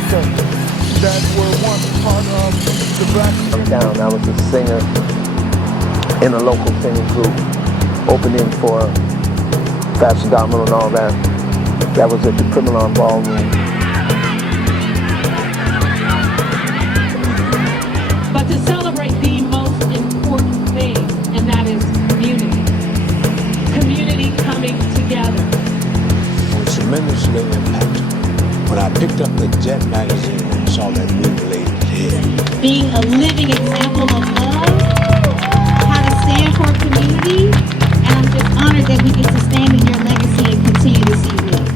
Africa that were once part of the Black Down. I was a singer in a local singing group, opening for Pastor Domino and all that. That was at the Criminal Ballroom. But to celebrate the most important thing, and that is community. Community coming together. I was tremendously impacted when I picked up the Jet magazine and saw that mutilated head. Being a living example of love, how to stand for community, and I'm just honored that we get to stand in your legacy and continue this evening.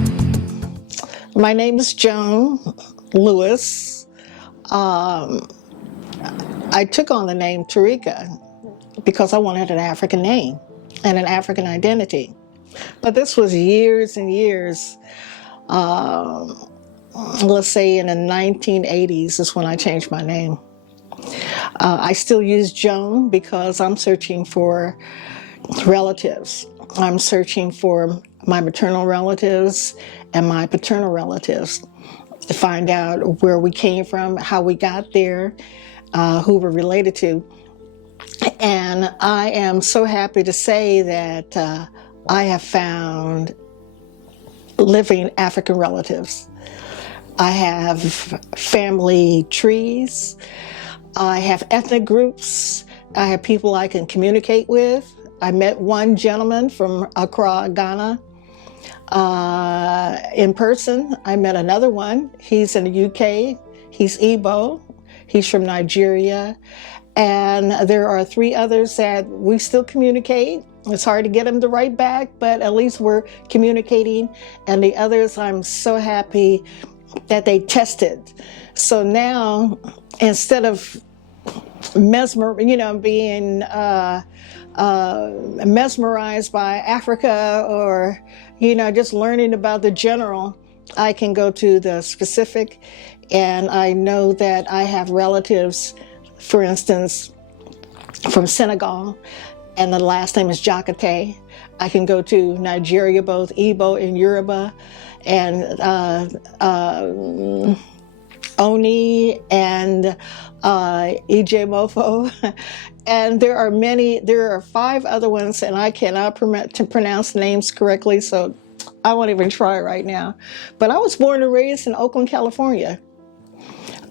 My name is Joan Lewis. I took on the name Tarika because I wanted an African name and an African identity. But this was years and years. Let's say in the 1980s is when I changed my name. I still use Joan because I'm searching for relatives. I'm searching for my maternal relatives and my paternal relatives to find out where we came from, how we got there, who we're related to. And I am so happy to say that I have found living African relatives. I have family trees. I have ethnic groups. I have people I can communicate with. I met one gentleman from Accra, Ghana. In person, I met another one. He's in the UK. He's Igbo. He's from Nigeria. And there are 3 others that we still communicate. It's hard to get them to write back, but at least we're communicating. And the others, I'm so happy that they tested. So now, instead of being mesmerized by Africa or, just learning about the general, I can go to the specific. And I know that I have relatives, for instance, from Senegal, and the last name is Jakate. I can go to Nigeria, both Igbo and Yoruba, and Oni and Ijemofo. And there are 5 other ones, and I cannot pronounce names correctly, so I won't even try right now. But I was born and raised in Oakland, California.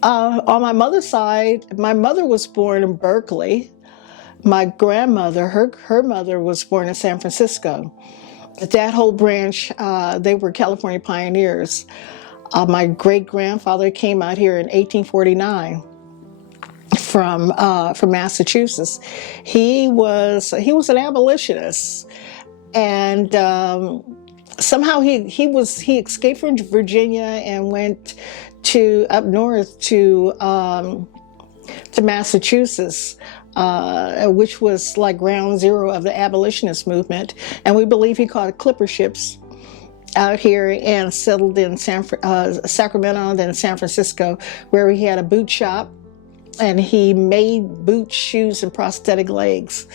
On my mother's side, my mother was born in Berkeley. My grandmother, her mother was born in San Francisco. That whole branch, they were California pioneers. My great-grandfather came out here in 1849 from Massachusetts. He was an abolitionist, and somehow he escaped from Virginia and went up north to Massachusetts, which was like ground zero of the abolitionist movement. And we believe he caught clipper ships out here and settled in Sacramento, then San Francisco, where he had a boot shop. And he made boots, shoes, and prosthetic legs.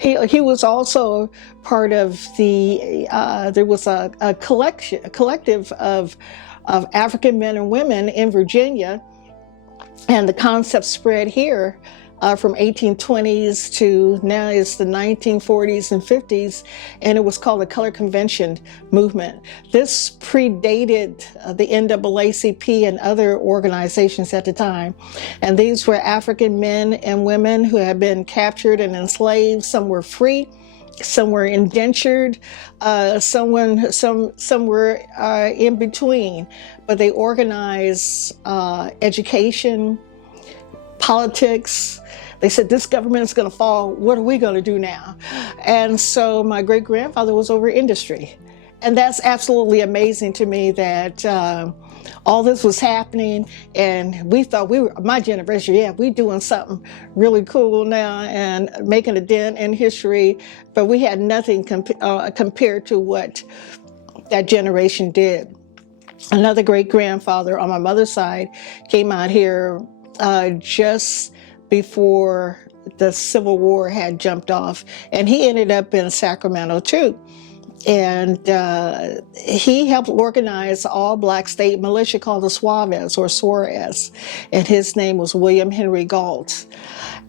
He was also part of there was a collective of African men and women in Virginia, and the concept spread here from 1820s to now it's the 1940s and 50s, and it was called the Color Convention movement. This predated the NAACP and other organizations at the time, and these were African men and women who had been captured and enslaved. Some were free, some were indentured, some were in between, but they organized education, politics. They said, this government is going to fall. What are we going to do now? And so my great-grandfather was over industry. And that's absolutely amazing to me that all this was happening, and we thought my generation, we doing something really cool now and making a dent in history, but we had nothing compared to what that generation did. Another great-grandfather on my mother's side came out here just before the Civil War had jumped off, and he ended up in Sacramento too. And he helped organize all black state militia called the Suaves or Suarez, and his name was William Henry Galt.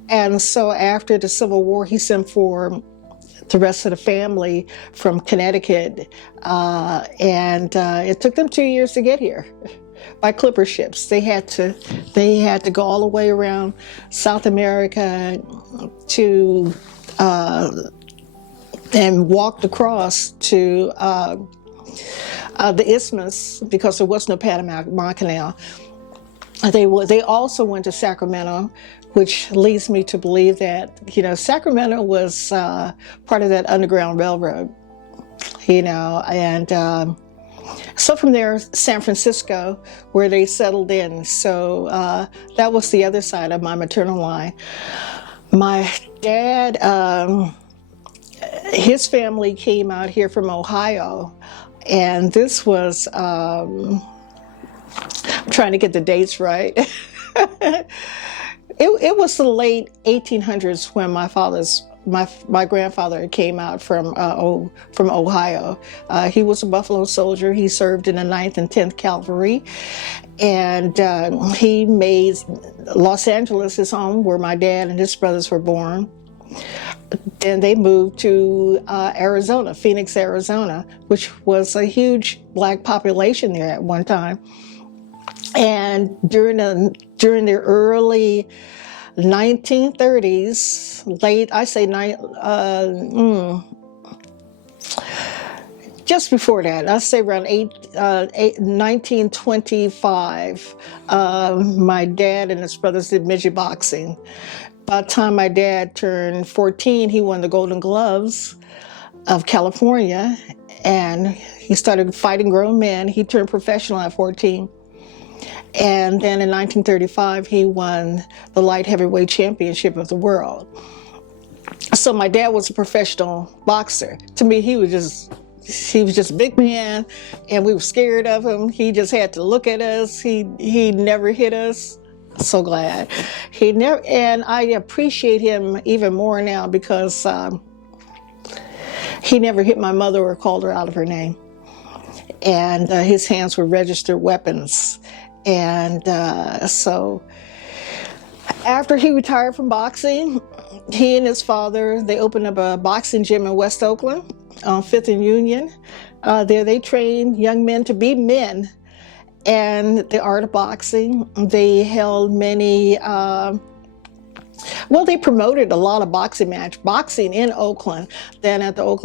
And so after the Civil War, he sent for the rest of the family from Connecticut, and it took them 2 years to get here by clipper ships. They had to go all the way around South America to and walked across to the Isthmus because there was no Panama Canal. They also went to Sacramento, which leads me to believe that, Sacramento was part of that Underground Railroad, and so from there, San Francisco, where they settled in. So that was the other side of my maternal line. My dad, his family came out here from Ohio, and this was, I'm trying to get the dates right. It was the late 1800s when my grandfather came out from Ohio. He was a Buffalo soldier. He served in the 9th and 10th Cavalry, and he made Los Angeles his home, where my dad and his brothers were born. Then they moved to Arizona, Phoenix, Arizona, which was a huge black population there at one time. And during the early 1930s, just before that, I say around 1925, my dad and his brothers did midget boxing. By the time my dad turned 14, he won the Golden Gloves of California, and he started fighting grown men. He turned professional at 14. And then in 1935, he won the light heavyweight championship of the world. So my dad was a professional boxer. To me, he was just a big man, and we were scared of him. He just had to look at us. He never hit us. So glad. And I appreciate him even more now because he never hit my mother or called her out of her name. And his hands were registered weapons. And so after he retired from boxing, he and his father, they opened up a boxing gym in West Oakland on 5th and Union. There they trained young men to be men and the art of boxing. They held many, they promoted a lot of boxing in Oakland, then at the old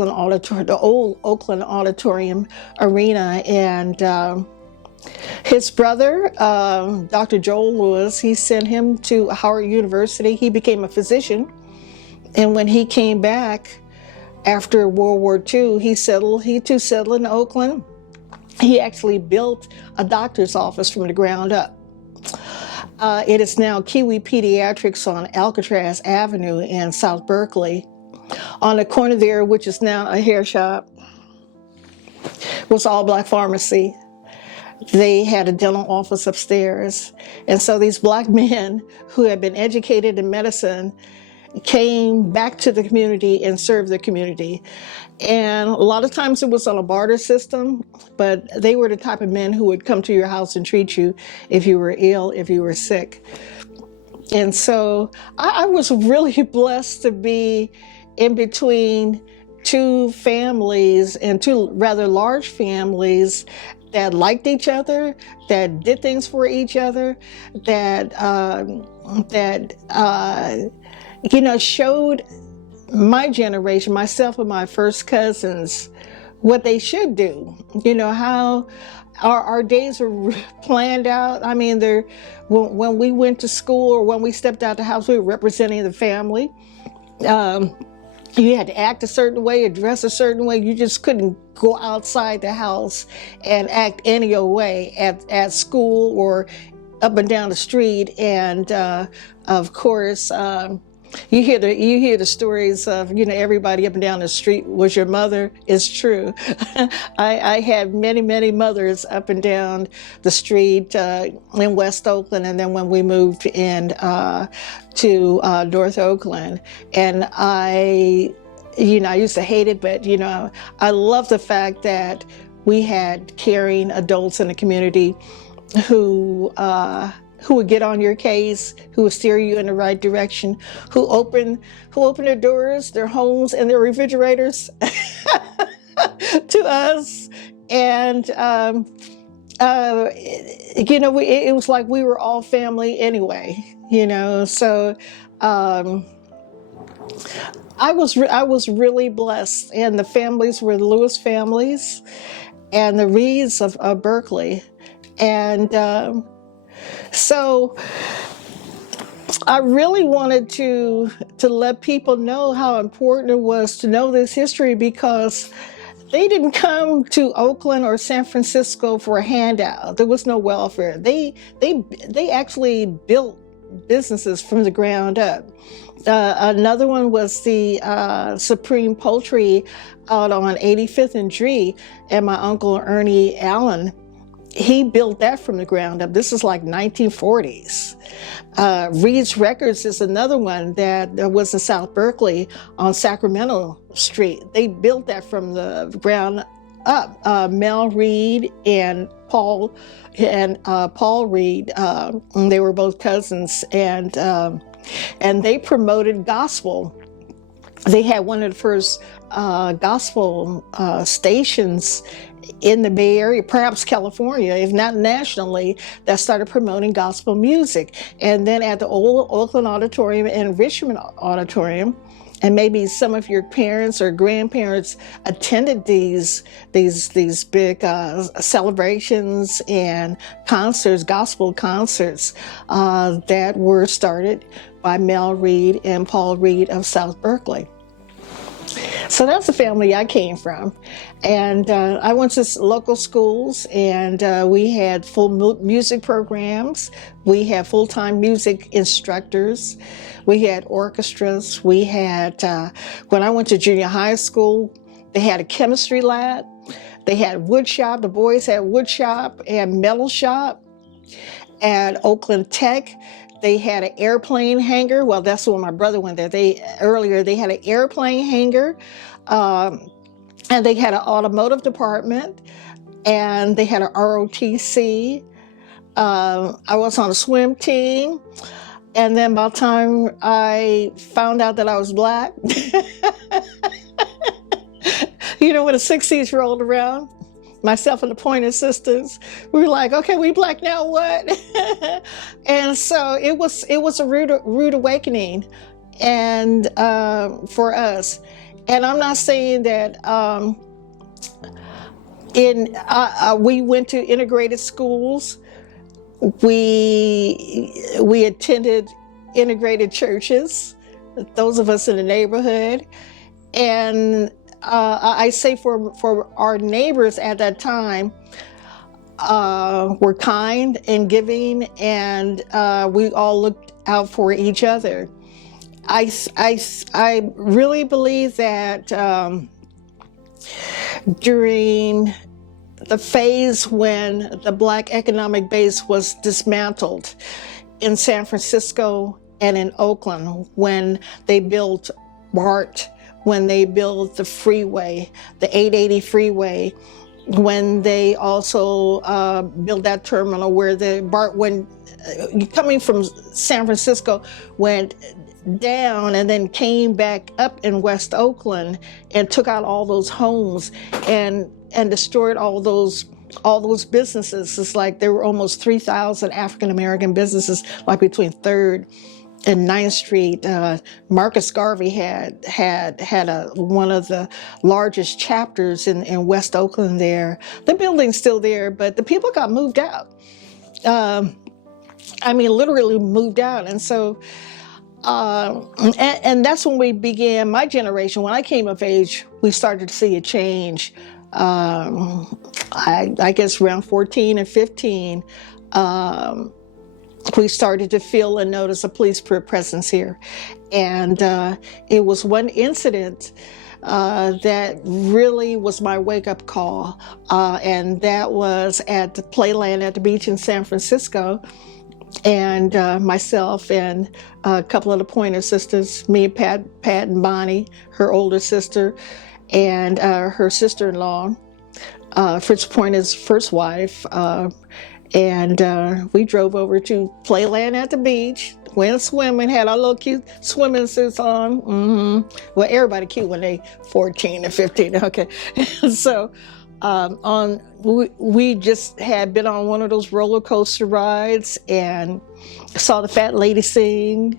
Oakland Auditorium Arena. And his brother, Dr. Joel Lewis, he sent him to Howard University. He became a physician. And when he came back after World War II, he too settled in Oakland. He actually built a doctor's office from the ground up. It is now Kiwi Pediatrics on Alcatraz Avenue in South Berkeley. On the corner there, which is now a hair shop, was all black pharmacy. They had a dental office upstairs. And so these black men who had been educated in medicine came back to the community and served the community. And a lot of times it was on a barter system, but they were the type of men who would come to your house and treat you if you were ill, if you were sick. And so I was really blessed to be in between two families, and two rather large families that liked each other, that did things for each other, that showed my generation, myself and my first cousins, what they should do. How our days were planned out. I mean, when we went to school or when we stepped out the house, we were representing the family. You had to act a certain way, dress a certain way. You just couldn't go outside the house and act any old way at school or up and down the street. And of course, you hear the stories of everybody up and down the street was your mother. It's true. I had many mothers up and down the street in West Oakland, and then when we moved in to North Oakland, and I used to hate it, but I love the fact that we had caring adults in the community who would get on your case, who would steer you in the right direction, who open their doors, their homes, and their refrigerators to us. And it was like we were all family anyway. So I was really blessed, and the families were the Lewis families and the Reeds of Berkeley. And so I really wanted to let people know how important it was to know this history, because they didn't come to Oakland or San Francisco for a handout. There was no welfare. They actually built businesses from the ground up. Another one was the Supreme Poultry out on 85th and Dree, and my uncle Ernie Allen, he built that from the ground up. This is like 1940s. Reed's Records is another one that was in South Berkeley on Sacramento Street. They built that from the ground up. Mel Reed and Paul Reed, they were both cousins, and they promoted gospel. They had one of the first gospel stations in the Bay Area, perhaps California, if not nationally, that started promoting gospel music. And then at the old Oakland Auditorium and Richmond Auditorium, and maybe some of your parents or grandparents attended these big celebrations and concerts, gospel concerts that were started by Mel Reed and Paul Reed of South Berkeley. So that's the family I came from. And I went to local schools, and we had full music programs. We had full-time music instructors. We had orchestras. We had, when I went to junior high school, they had a chemistry lab. They had wood shop. The boys had wood shop and metal shop. At Oakland Tech, they had an airplane hangar. Well, that's when my brother went there. They had an airplane hangar, and they had an automotive department, and they had an ROTC. I was on a swim team, and then by the time I found out that I was Black, when the 60s rolled around, myself and the Pointer Sisters, we were like, okay, we Black now, what? And so it was a rude awakening, and for us. And I'm not saying that we went to integrated schools. We attended integrated churches, those of us in the neighborhood, and I say for our neighbors at that time, were kind and giving, and we all looked out for each other. I really believe that during the phase when the Black economic base was dismantled in San Francisco and in Oakland, when they built BART, when they built the freeway, the 880 freeway, when they also built that terminal where the BART, coming from San Francisco, went down and then came back up in West Oakland and took out all those homes and destroyed all those businesses. It's like there were almost 3,000 African-American businesses, like between 3rd and 9th Street. Marcus Garvey had one of the largest chapters in West Oakland there. The building's still there, but the people got moved out. Literally moved out. And so, and that's when we began, my generation, when I came of age, we started to see a change. I guess around 14 and 15, we started to feel and notice a police presence here. And it was one incident that really was my wake-up call. And that was at the Playland at the beach in San Francisco. and myself and a couple of the Pointer sisters, me and Pat and Bonnie, her older sister, and her sister-in-law, Fritz Pointer's first wife, and we drove over to Playland at the beach, went swimming, had our little cute swimming suits on. Well, everybody cute when they 14 or 15, okay. So we just had been on one of those roller coaster rides and saw the fat lady sing.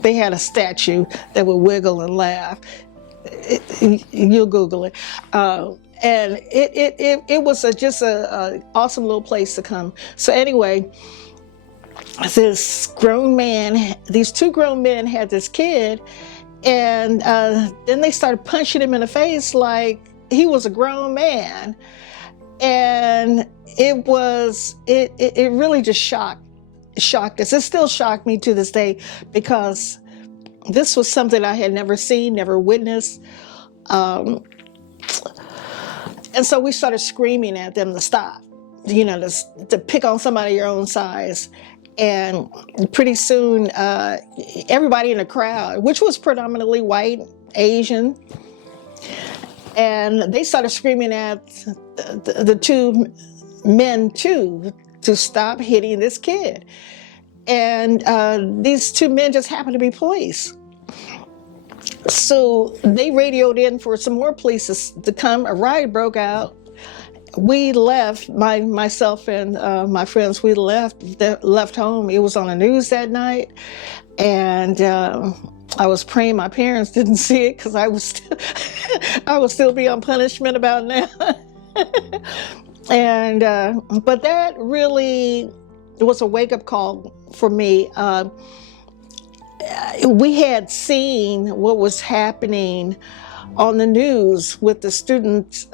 They had a statue that would wiggle and laugh. You'll Google it. And it was just a awesome little place to come. So anyway, these two grown men had this kid, and then they started punching him in the face like he was a grown man. And it really just shocked us. It still shocked me to this day, because this was something I had never seen, never witnessed. And so we started screaming at them to stop, to pick on somebody your own size. And pretty soon, everybody in the crowd, which was predominantly white, Asian, and they started screaming at the two men too, to stop hitting this kid. And these two men just happened to be police. So they radioed in for some more police to come. A riot broke out. We left, myself and my friends, we left home. It was on the news that night. And I was praying my parents didn't see it, because I would still be on punishment about now. And but that really was a wake-up call for me. We had seen what was happening on the news with the student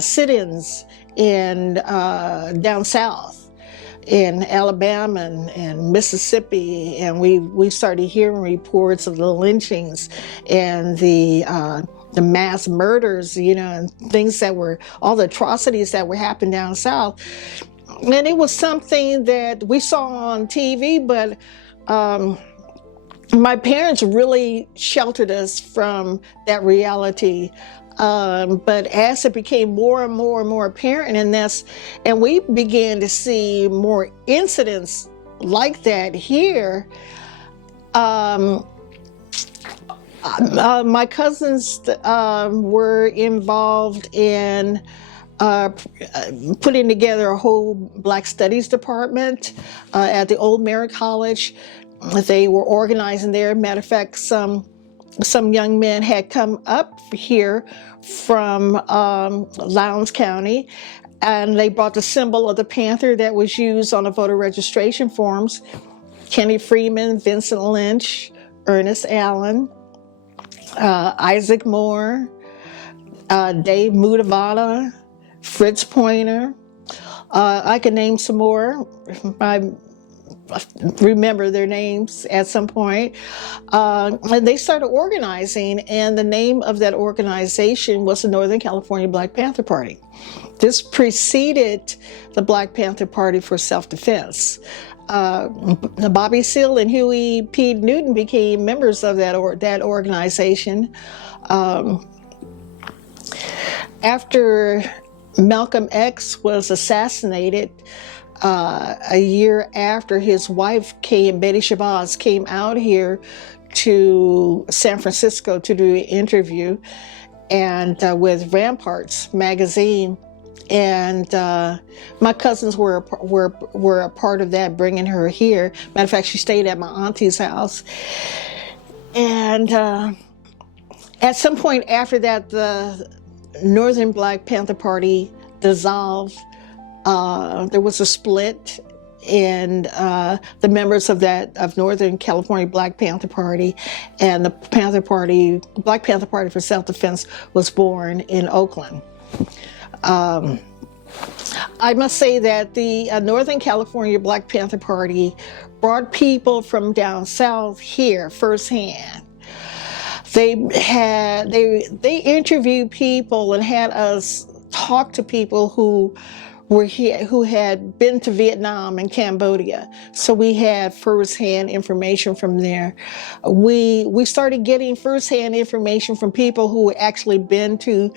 sit-ins in down south in Alabama and Mississippi, and we started hearing reports of the lynchings and the mass murders, and things all the atrocities that were happening down south. And it was something that we saw on TV, but my parents really sheltered us from that reality. But as it became more and more and more apparent in this, and we began to see more incidents like that here, my cousins were involved in putting together a whole Black Studies department at the old Merritt College. They were organizing there. Matter of fact, some young men had come up here from Lowndes County, and they brought the symbol of the panther that was used on the voter registration forms. Kenny Freeman, Vincent Lynch, Ernest Allen, Isaac Moore, Dave Mudavada, Fritz Pointer. I can name some more. I remember their names at some point. And they started organizing, and the name of that organization was the Northern California Black Panther Party. This preceded the Black Panther Party for Self-Defense. Bobby Seale and Huey P. Newton became members of that organization. After Malcolm X was assassinated, a year after, his wife Betty Shabazz came out here to San Francisco to do an interview, and with Ramparts magazine, and my cousins were a part of that, bringing her here. Matter of fact, she stayed at my auntie's house, and at some point after that, the Northern Black Panther Party dissolved. There was a split in the members of Northern California Black Panther Party, and the Black Panther Party for Self-Defense was born in Oakland. I must say that the Northern California Black Panther Party brought people from down south here firsthand. They interviewed people and had us talk to people who who had been to Vietnam and Cambodia. So we had firsthand information from there. We started getting firsthand information from people who had actually been to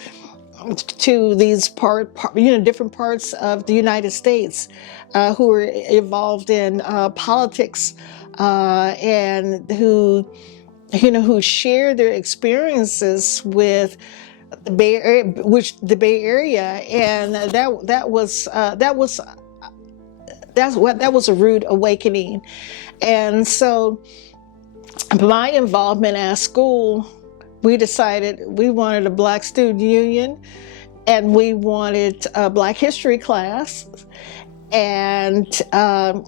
these different parts of the United States, who were involved in politics, and who share their experiences with the Bay Area, the Bay Area, and that was a rude awakening. And so my involvement at school, we decided we wanted a Black Student Union, and we wanted a Black History class, and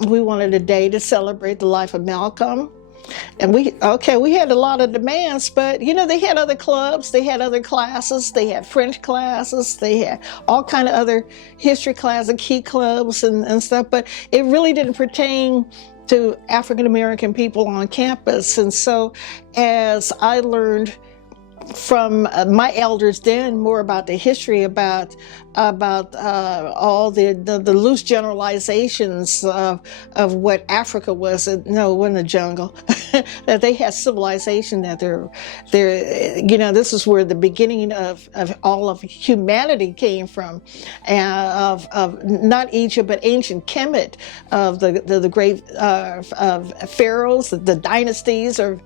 we wanted a day to celebrate the life of Malcolm. And we had a lot of demands, but they had other clubs, they had other classes, they had French classes, they had all kind of other history classes, key clubs and stuff, but it really didn't pertain to African American people on campus. And so as I learned from my elders then more about the history, about all the loose generalizations of what Africa was. No, it wasn't a jungle. That they had civilization, that this is where the beginning of all of humanity came from, of not Egypt but ancient Kemet, of the great of pharaohs, the dynasties of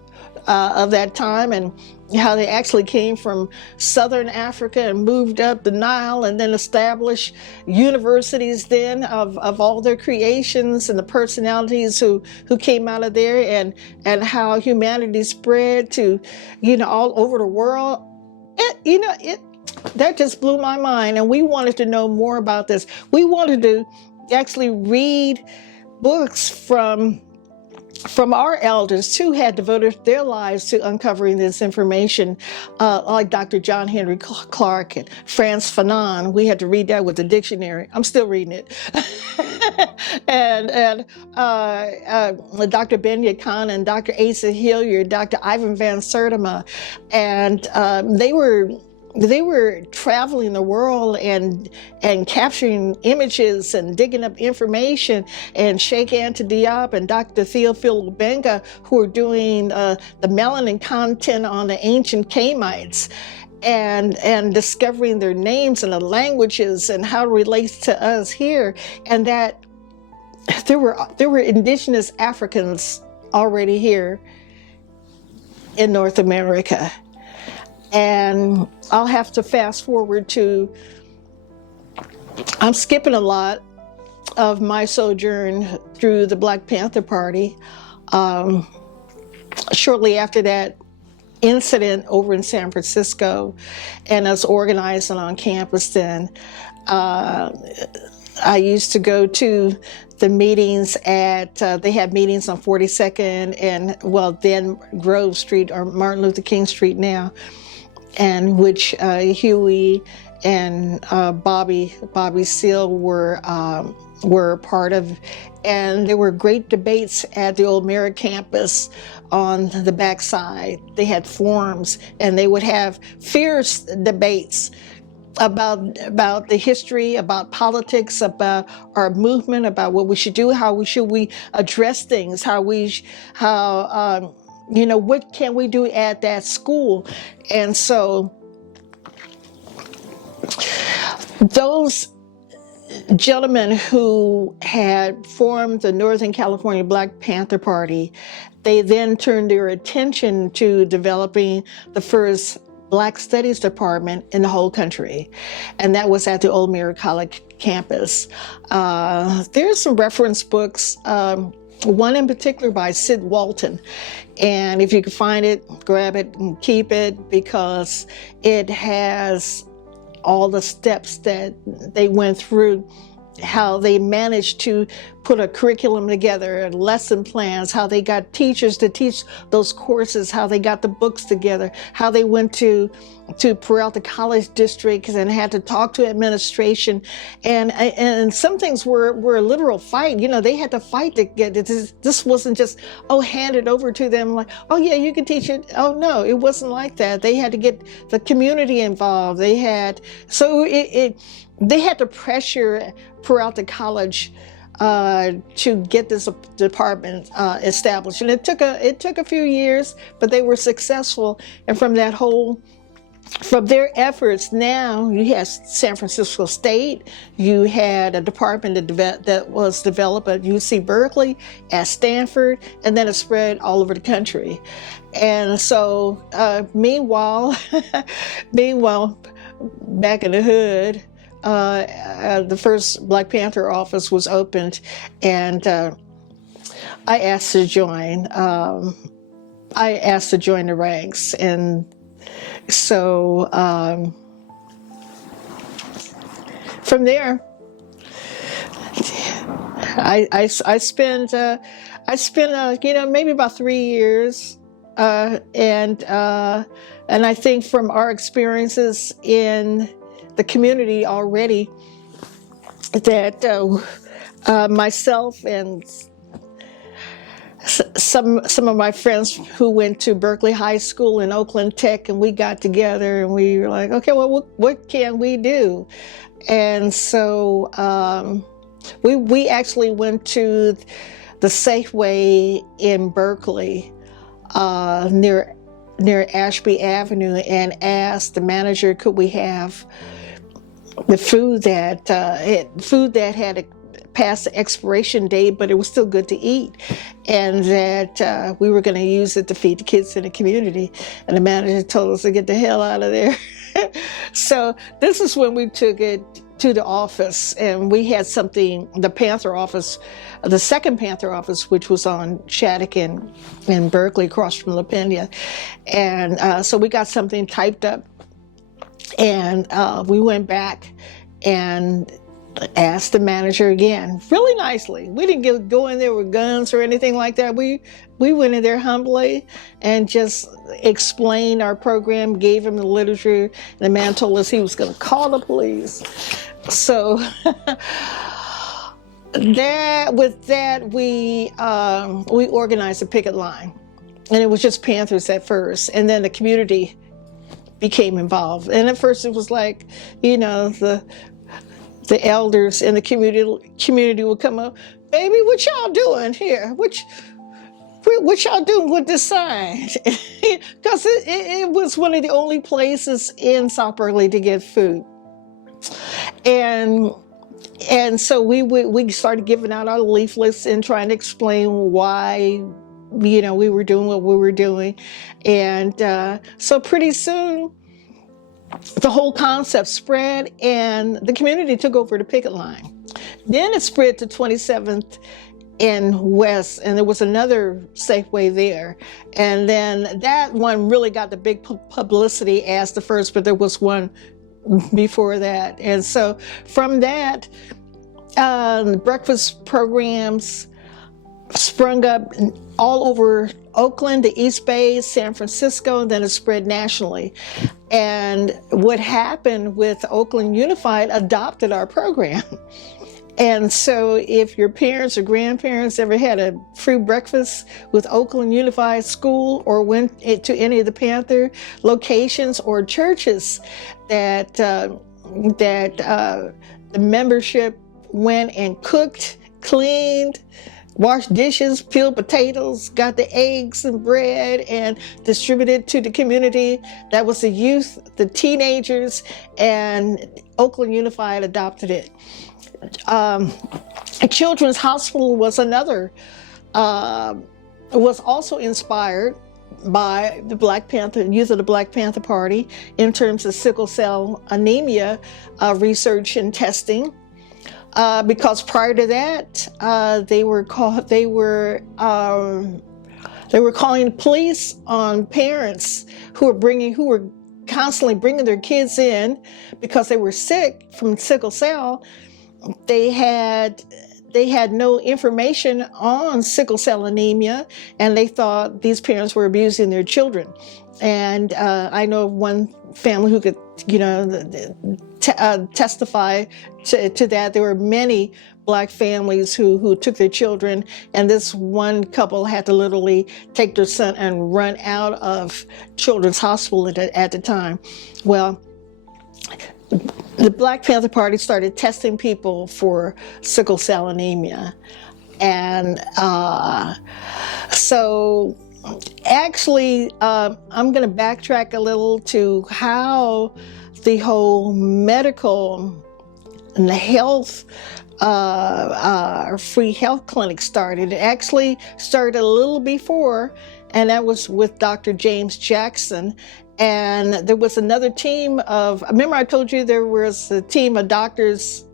that time, and how they actually came from southern Africa and moved up the Nile and then established universities then of all their creations and the personalities who came out of there, and how humanity spread to all over the world. That just blew my mind, and we wanted to know more about this. We wanted to actually read books from our elders who had devoted their lives to uncovering this information, like Dr. John Henry Clark and Frantz Fanon. We had to read that with the dictionary. I'm still reading it. and Dr. Benya Khan and Dr. Asa Hilliard, Dr. Ivan Van Sertima, and they were traveling the world and capturing images and digging up information, and Sheikh Anta Diop and Dr. Theophil Benga, who were doing the melanin content on the ancient Kamites, and discovering their names and the languages and how it relates to us here, and that there were indigenous Africans already here in North America. And I'll have to fast forward to, I'm skipping a lot of my sojourn through the Black Panther Party. Shortly after that incident over in San Francisco and us organizing on campus then, I used to go to the meetings they had meetings on 42nd and, then Grove Street, or Martin Luther King Street now, and which Huey and Bobby Seale were a part of. And there were great debates at the Old Merritt campus on the backside. They had forums, and they would have fierce debates about the history, about politics, about our movement, about what we should do, how should we address things, what can we do at that school? And so those gentlemen who had formed the Northern California Black Panther Party, they then turned their attention to developing the first Black Studies Department in the whole country. And that was at the Old Merritt College campus. There's some reference books, one in particular by Sid Walton. And if you can find it, grab it and keep it, because it has all the steps that they went through, how they managed to put a curriculum together, lesson plans, how they got teachers to teach those courses, how they got the books together, how they went to Peralta College districts and had to talk to administration. And some things were a literal fight. They had to fight to get it. This wasn't just, handed over to them like, yeah, you can teach it. Oh, no, it wasn't like that. They had to get the community involved. they had to pressure Peralta College to get this department established, and it took a few years, but they were successful. And from their efforts, now you had San Francisco State, you had a department that was developed at UC Berkeley, at Stanford, and then it spread all over the country. And so, meanwhile, back in the hood, the first Black Panther office was opened, and I asked to join. The ranks, and so from there, I spent maybe about 3 years, and I think from our experiences in the community already, that myself and some of my friends who went to Berkeley High School and Oakland Tech, and we got together and we were like, okay, well, what can we do? And so we actually went to the Safeway in Berkeley, near Ashby Avenue, and asked the manager, could we have the food that had passed the expiration date, but it was still good to eat, and that we were going to use it to feed the kids in the community. And the manager told us to get the hell out of there. So this is when we took it to the office, and we had something, the Panther office, the second Panther office, which was on Shattuck in Berkeley, across from La Pena. And so we got something typed up, and we went back and asked the manager again, really nicely. We didn't go in there with guns or anything like that. We went in there humbly and just explained our program, gave him the literature. And the man told us he was going to call the police. So we organized a picket line, and it was just Panthers at first, and then the community became involved. And at first it was like, the elders in the community would come up, baby, what y'all doing here? What y'all doing with this sign? Because it was one of the only places in South Berkeley to get food. And so we started giving out our leaflets and trying to explain why, we were doing what we were doing. And so pretty soon, the whole concept spread, and the community took over the picket line. Then it spread to 27th and West, and there was another Safeway there. And then that one really got the big publicity as the first, but there was one before that. And so from that, breakfast programs sprung up all over Oakland, the East Bay, San Francisco, and then it spread nationally. And what happened with Oakland Unified adopted our program. And so if your parents or grandparents ever had a free breakfast with Oakland Unified School, or went to any of the Panther locations or churches, that the membership went and cooked, cleaned, washed dishes, peeled potatoes, got the eggs and bread, and distributed to the community. That was the youth, the teenagers, and Oakland Unified adopted it. A Children's Hospital was another, was also inspired by the youth of the Black Panther Party in terms of sickle cell anemia research and testing. Because prior to that, they were calling the police on parents who were constantly bringing their kids in because they were sick from sickle cell. They had no information on sickle cell anemia, and they thought these parents were abusing their children. And I know of one family who could, testify to that. There were many Black families who took their children, and this one couple had to literally take their son and run out of Children's Hospital at the time. Well, the Black Panther Party started testing people for sickle cell anemia. And so actually, I'm going to backtrack a little to how the whole medical and the health, free health clinic started. It actually started a little before, and that was with Dr. James Jackson. And there was another team of, remember I told you there was a team of doctors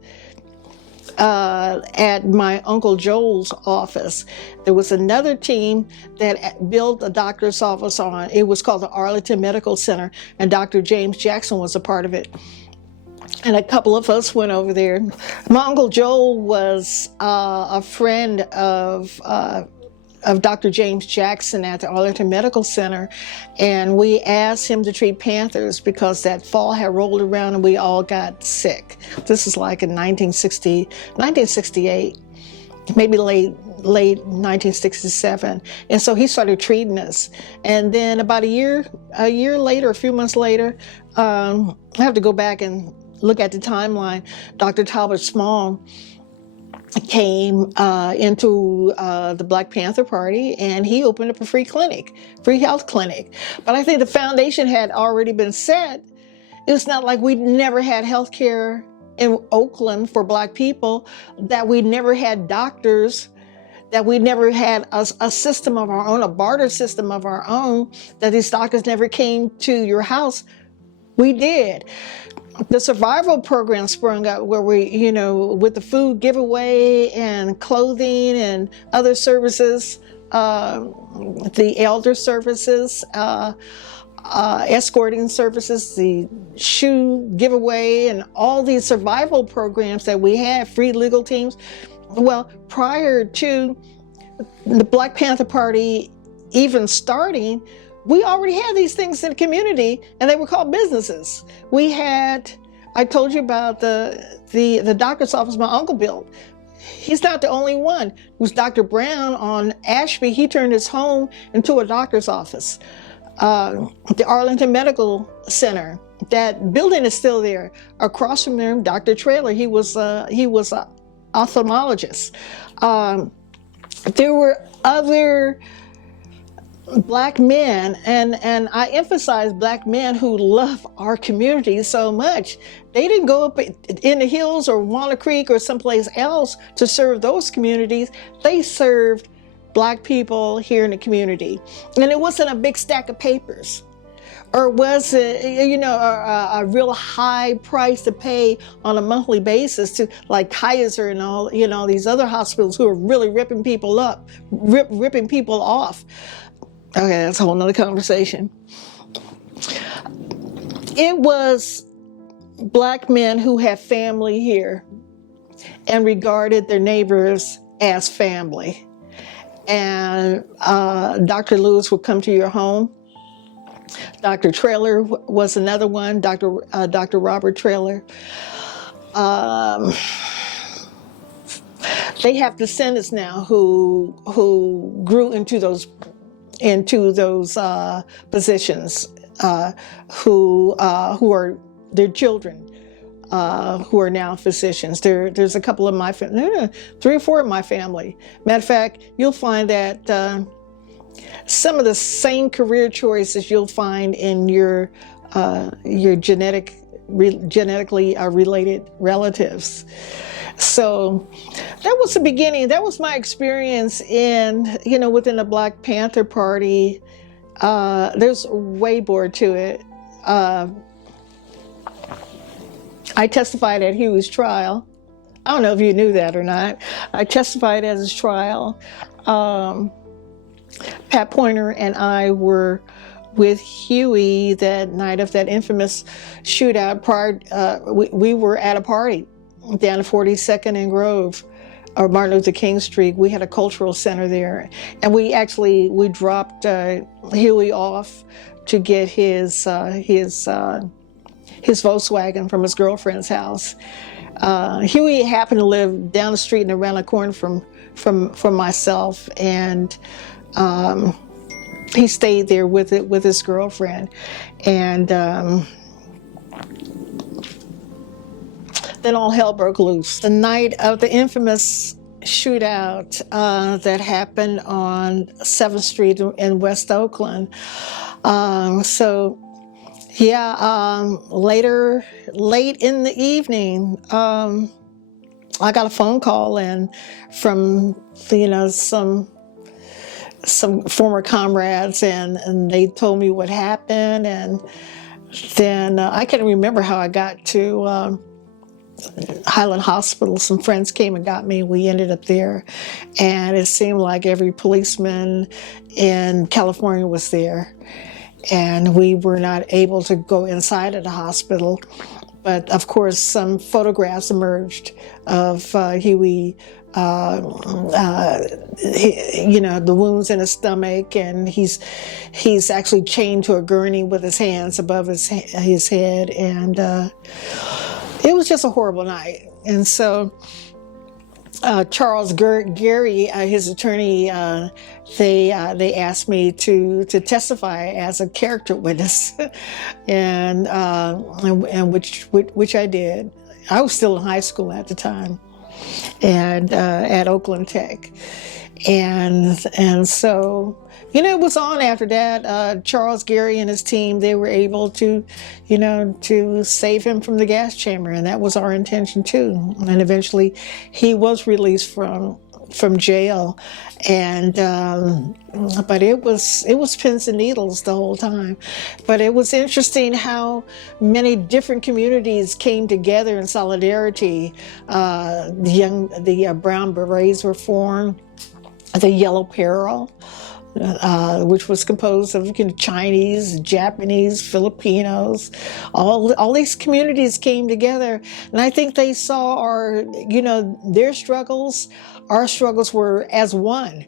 at my Uncle Joel's office. There was another team that built a doctor's office on, it was called the Arlington Medical Center, and Dr. James Jackson was a part of it. And a couple of us went over there. My Uncle Joel was a friend of Dr. James Jackson at the Arlington Medical Center, and we asked him to treat panthers because that fall had rolled around and we all got sick. This is like in 1968, maybe late 1967. And so he started treating us. And then about a year later, a few months later, I have to go back and look at the timeline. Dr. Talbot Small came into the Black Panther Party, and he opened up a free health clinic. But I think the foundation had already been set. It was not like we never had health care in Oakland for Black people, that we never had doctors, that we never had a system of our own, a barter system of our own, that these doctors never came to your house. We did. The survival program sprung up where we, with the food giveaway and clothing and other services, the elder services, escorting services, the shoe giveaway, and all these survival programs that we had, free legal teams. Well, prior to the Black Panther Party even starting, we already had these things in the community, and they were called businesses. We had, I told you about the doctor's office my uncle built. He's not the only one. It was Dr. Brown on Ashby. He turned his home into a doctor's office. The Arlington Medical Center, that building is still there. Across from there, Dr. Traylor, he was an ophthalmologist. There were other Black men, and I emphasize Black men who love our community so much. They didn't go up in the hills or Walnut Creek or someplace else to serve those communities. They served Black people here in the community. And it wasn't a big stack of papers, or was it, a real high price to pay on a monthly basis to, like Kaiser and all, these other hospitals who are really ripping people up, ripping people off. Okay, that's a whole nother conversation. It was Black men who had family here and regarded their neighbors as family. And Dr. Lewis would come to your home. Dr. Traylor was another one, Dr. Robert Traylor. They have descendants now who grew into those positions, who are their children, who are now physicians. There's a couple of my family, 3 or 4 of my family. Matter of fact, you'll find that some of the same career choices you'll find in your genetically related relatives. So that was the beginning. That was my experience within the Black Panther Party. There's way more to it. I testified at Huey's trial. I don't know if you knew that or not. I testified at his trial. Pat Pointer and I were with Huey that night of that infamous shootout. We were at a party down at 42nd and Grove, or Martin Luther King Street. We had a cultural center there, and we dropped Huey off to get his Volkswagen from his girlfriend's house. Huey happened to live down the street and around the corner from myself, and he stayed there with his girlfriend. And then all hell broke loose. The night of the infamous shootout that happened on 7th Street in West Oakland. Late in the evening, I got a phone call from some former comrades, and they told me what happened, and then I can't remember how I got to Highland Hospital. Some friends came and got me. We ended up there, and it seemed like every policeman in California was there, and we were not able to go inside of the hospital. But of course, some photographs emerged of Huey, the wounds in his stomach, and he's actually chained to a gurney with his hands above his head, and it was just a horrible night. And so Charles Gary, his attorney, they asked me to testify as a character witness, and which I did. I was still in high school at the time, and at Oakland Tech, and so. It was on after that. Charles Gary and his team, they were able to save him from the gas chamber, and that was our intention too. And eventually he was released from jail, and but it was pins and needles the whole time. But it was interesting how many different communities came together in solidarity. The Brown Berets were formed, the Yellow Peril, which was composed of Chinese, Japanese, Filipinos. All these communities came together, and I think they saw their struggles. Our struggles were as one.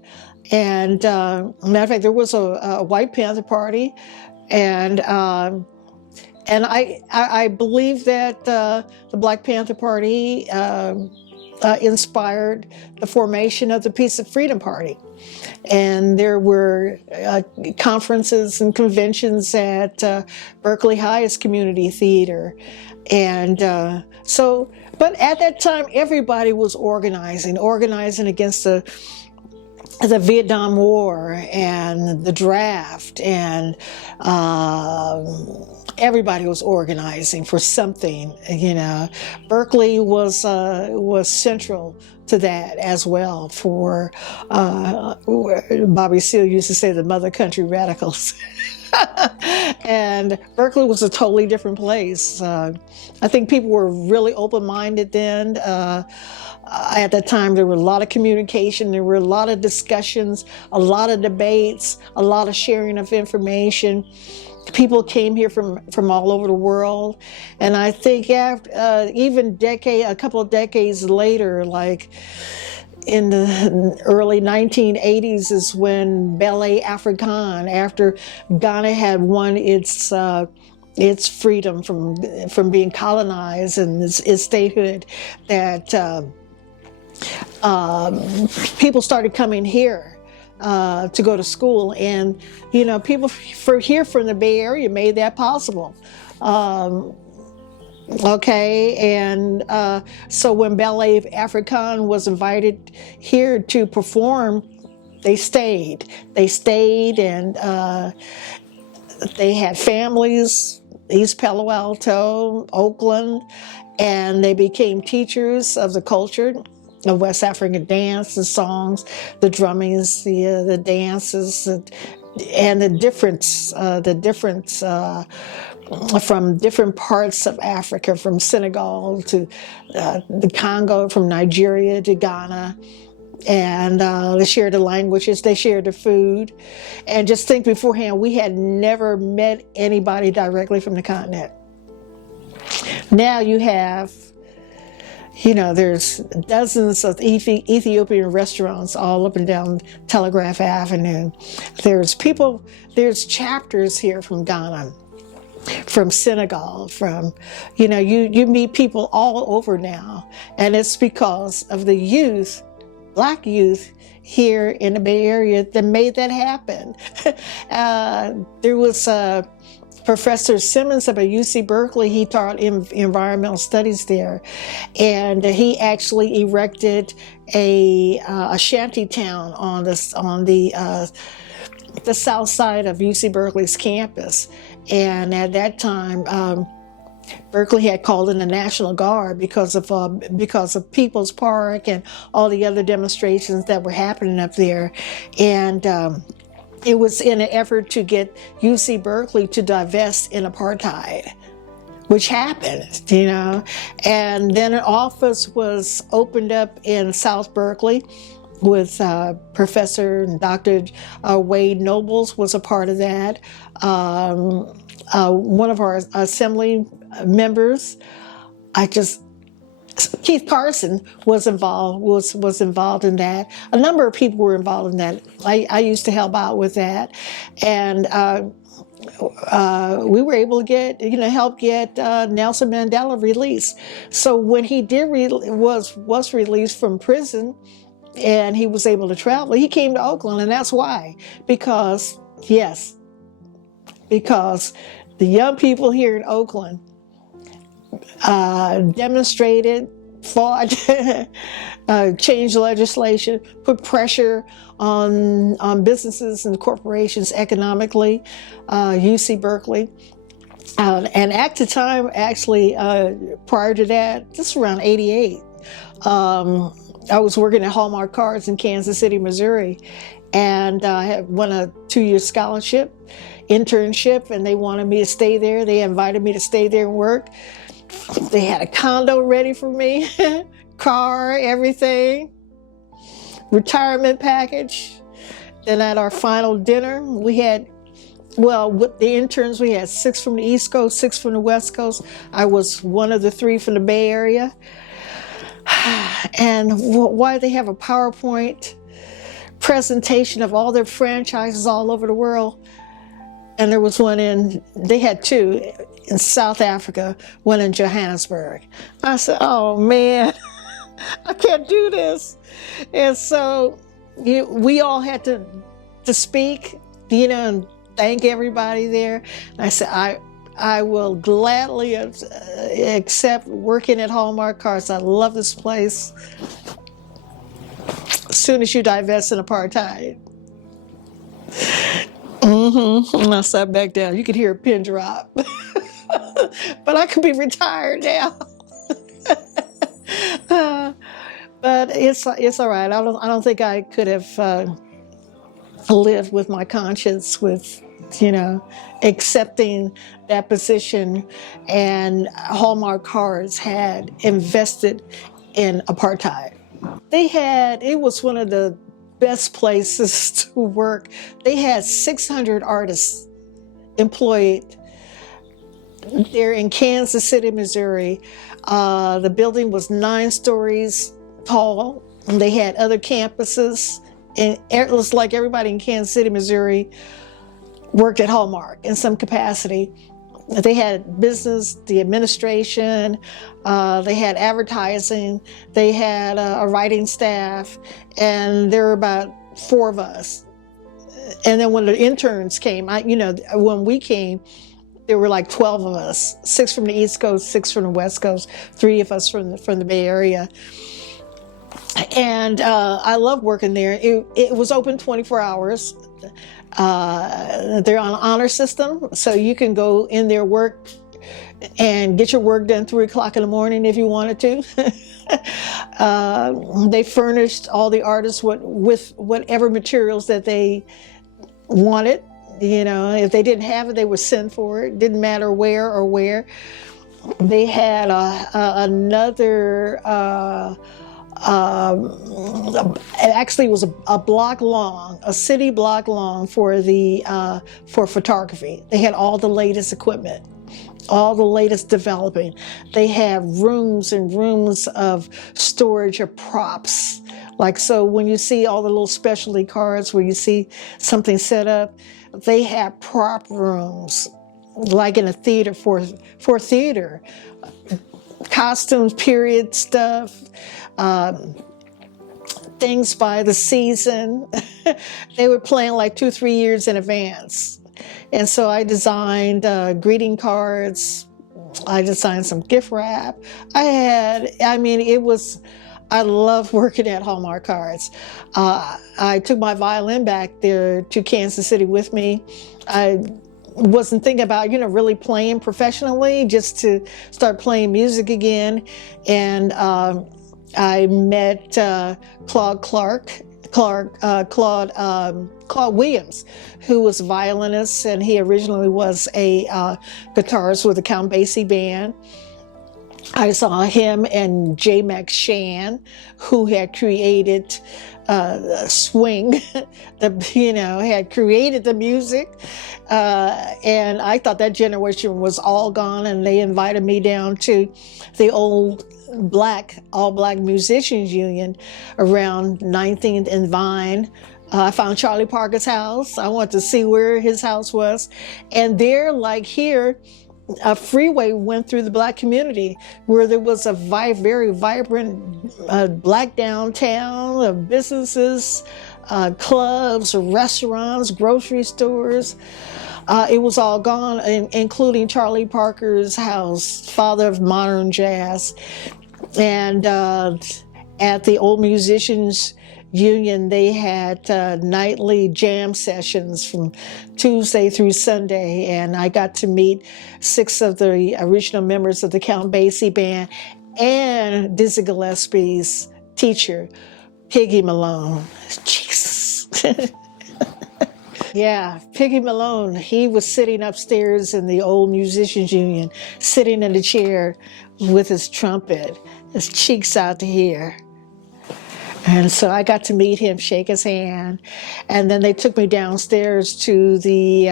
And matter of fact, there was a White Panther Party, and I believe that the Black Panther Party inspired the formation of the Peace and Freedom Party. And there were conferences and conventions at Berkeley High's Community Theater. And but at that time, everybody was organizing against the Vietnam War and the draft, and everybody was organizing for something. Berkeley was central to that as well. For Bobby Seale used to say the mother country radicals. And Berkeley was a totally different place. I think people were really open-minded then. At that time, there were a lot of communication, there were a lot of discussions, a lot of debates, a lot of sharing of information. People came here from all over the world. And I think after, a couple of decades later, like in the early 1980s, is when Ballet Africaine, after Ghana had won its freedom from being colonized and its statehood, that people started coming here to go to school, and people here from the Bay Area made that possible. So when Ballet Africaine was invited here to perform, they stayed, and they had families, East Palo Alto, Oakland, and they became teachers of the culture of West African dance, the songs, the drummings, the dances, and the difference from different parts of Africa, from Senegal to the Congo, from Nigeria to Ghana. And they shared the languages, they shared the food. And just think, beforehand, we had never met anybody directly from the continent. Now you have, there's dozens of Ethiopian restaurants all up and down Telegraph Avenue. There's chapters here from Ghana, from Senegal, you meet people all over now. And it's because of the youth, Black youth here in the Bay Area, that made that happen. There was Professor Simmons up at UC Berkeley, he taught environmental studies there, and he actually erected a shanty town on the south side of UC Berkeley's campus. And at that time, Berkeley had called in the National Guard because of People's Park and all the other demonstrations that were happening up there, and it was in an effort to get UC Berkeley to divest in apartheid, which happened, And then an office was opened up in South Berkeley with Professor and Dr. Wade Nobles was a part of that. One of our assembly members, Keith Carson was involved in that. A number of people were involved in that. I used to help out with that, and we were able to help get Nelson Mandela released. So when he was released from prison, and he was able to travel, he came to Oakland, and that's why. Because the young people here in Oakland demonstrated, fought, changed legislation, put pressure on businesses and corporations economically, UC Berkeley. And at the time, actually, prior to that, this was around 88, I was working at Hallmark Cards in Kansas City, Missouri, and I had won a 2-year scholarship, internship, and they wanted me to stay there. They invited me to stay there and work. They had a condo ready for me, car, everything, retirement package. Then at our final dinner, we had, with the interns, we had 6 from the East Coast, 6 from the West Coast. I was one of the 3 from the Bay Area. And why they have a PowerPoint presentation of all their franchises all over the world. And there was they had 2 in South Africa, one in Johannesburg. I said, oh man, I can't do this. And so we all had to speak, and thank everybody there. And I said, I will gladly accept working at Hallmark Cards. I love this place. As soon as you divest in apartheid. And I sat back down. You could hear a pin drop. But I could be retired now. But it's all right. I don't think I could have lived with my conscience, with accepting that position. And Hallmark Cards had invested in apartheid. It was one of the best places to work. They had 600 artists employed there in Kansas City, Missouri. The building was 9 stories tall, and they had other campuses. And it was like everybody in Kansas City, Missouri worked at Hallmark in some capacity. They had business, the administration, they had advertising, they had a writing staff, and there were about 4 of us. And then when the interns came, when we came, there were like 12 of us, 6 from the East Coast, 6 from the West Coast, 3 of us from the Bay Area. And I love working there. It was open 24 hours. They're on an honor system, so you can go in there, work, and get your work done 3 o'clock in the morning if you wanted to. They furnished all the artists with whatever materials that they wanted. If they didn't have it, they would send for it. Didn't matter where or where. They had another. Actually, it was a block long, a city block long for photography. They had all the latest equipment, all the latest developing. They have rooms and rooms of storage of props. So when you see all the little specialty cards where you see something set up, they have prop rooms, like in a theater for theater. Costumes, period stuff, things by the season. They were planning like 2-3 years in advance. And so I designed greeting cards. I designed some gift wrap. I love working at Hallmark Cards. I took my violin back there to Kansas City with me. I wasn't thinking about, really playing professionally, just to start playing music again. And I met Claude Williams, who was a violinist, and he originally was a guitarist with the Count Basie band. I saw him and J. Max Shan, who had created swing, had created the music. And I thought that generation was all gone, and they invited me down to the old all black musicians union around 19th and Vine. I found Charlie Parker's house. I wanted to see where his house was. And there, like here, a freeway went through the black community where there was a very vibrant black downtown of businesses, clubs, restaurants, grocery stores. It was all gone, including Charlie Parker's house, father of modern jazz. And at the Old Musicians Union, they had nightly jam sessions from Tuesday through Sunday, and I got to meet 6 of the original members of the Count Basie band and Dizzy Gillespie's teacher, Piggy Malone. Jesus. Yeah, Piggy Malone, he was sitting upstairs in the Old Musicians Union, sitting in a chair with his trumpet, his cheeks out to here. And so I got to meet him, shake his hand, and then they took me downstairs to the,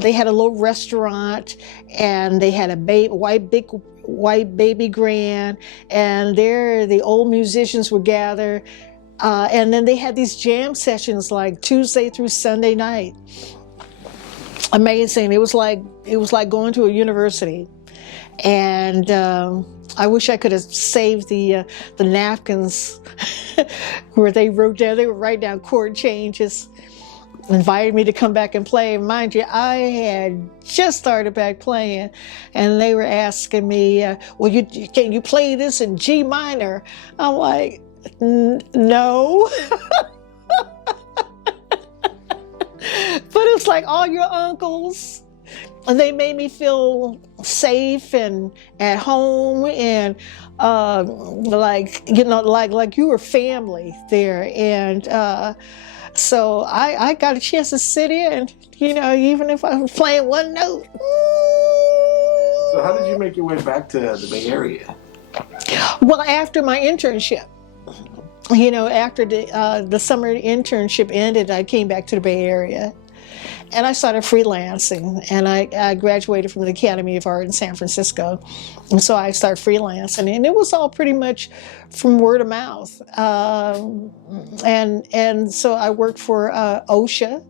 they had a little restaurant, and they had a white baby grand, and there the old musicians would gather, and then they had these jam sessions like Tuesday through Sunday night. Amazing. It was like going to a university. And I wish I could have saved the napkins where they would write down chord changes, invited me to come back and play. Mind you, I had just started back playing, and they were asking me, can you play this in G minor? I'm like, no. But it's like all your uncles, and they made me feel safe and at home, and like you were family there. And so I got a chance to sit in, even if I was playing one note. So how did you make your way back to the Bay Area? Well, after my internship. After the summer internship ended, I came back to the Bay Area, and I started freelancing. And I graduated from the Academy of Art in San Francisco, and so I started freelancing, and it was all pretty much from word of mouth. And so I worked for OSHA.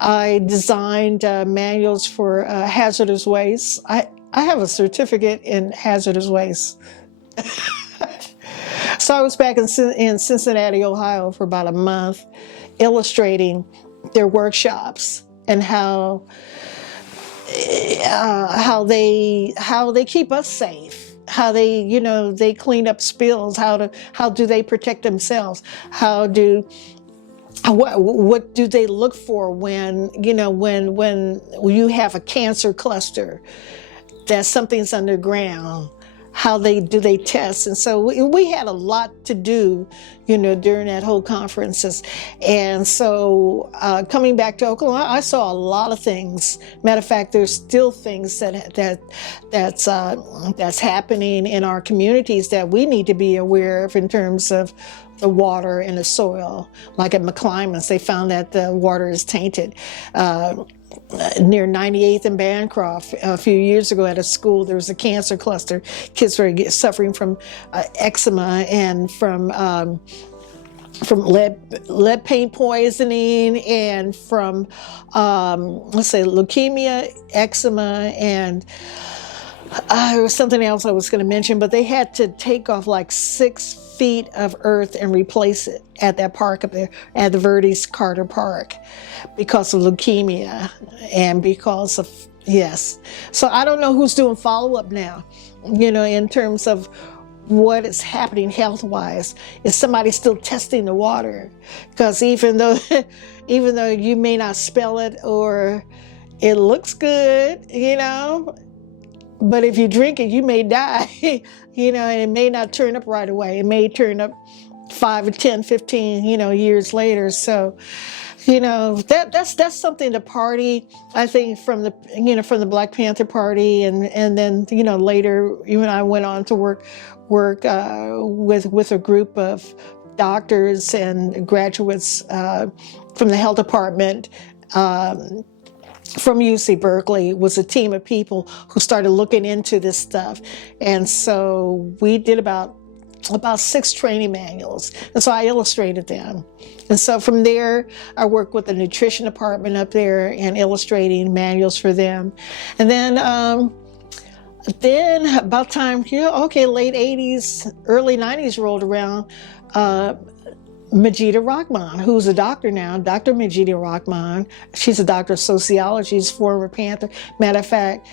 I designed manuals for hazardous waste. I have a certificate in hazardous waste. So I was back in Cincinnati, Ohio for about a month, illustrating their workshops and how they keep us safe, how they clean up spills, how do they protect themselves, what do they look for when you have a cancer cluster, that something's underground. How do they test? And so we had a lot to do, during that whole conferences. And so coming back to Oklahoma, I saw a lot of things. Matter of fact, there's still things that's happening in our communities that we need to be aware of in terms of the water and the soil. Like at McClymonds, they found that the water is tainted. Near 98th and Bancroft a few years ago at a school, there was a cancer cluster. Kids were suffering from eczema and from lead paint poisoning and from leukemia, eczema, and there was something else I was going to mention, but they had to take off like 6 feet of earth and replace it at that park up there, at the Verdes Carter Park, because of leukemia and because of, yes. So I don't know who's doing follow-up now, in terms of what is happening health-wise. Is somebody still testing the water? Because even though you may not smell it or it looks good, but if you drink it, you may die, and it may not turn up right away. It may turn up 5 or 10, 15, years later. So, that's something the party, I think, from the Black Panther Party, and then, later, even I went on to work with a group of doctors and graduates from the health department, from UC Berkeley. Was a team of people who started looking into this stuff. And so we did about 6 training manuals. And so I illustrated them. And so from there, I worked with the nutrition department up there and illustrating manuals for them. And then about time, late 80s, early 90s rolled around, Majida Rahman, who's a doctor now, Dr. Majida Rahman. She's a doctor of sociology, she's former Panther. Matter of fact,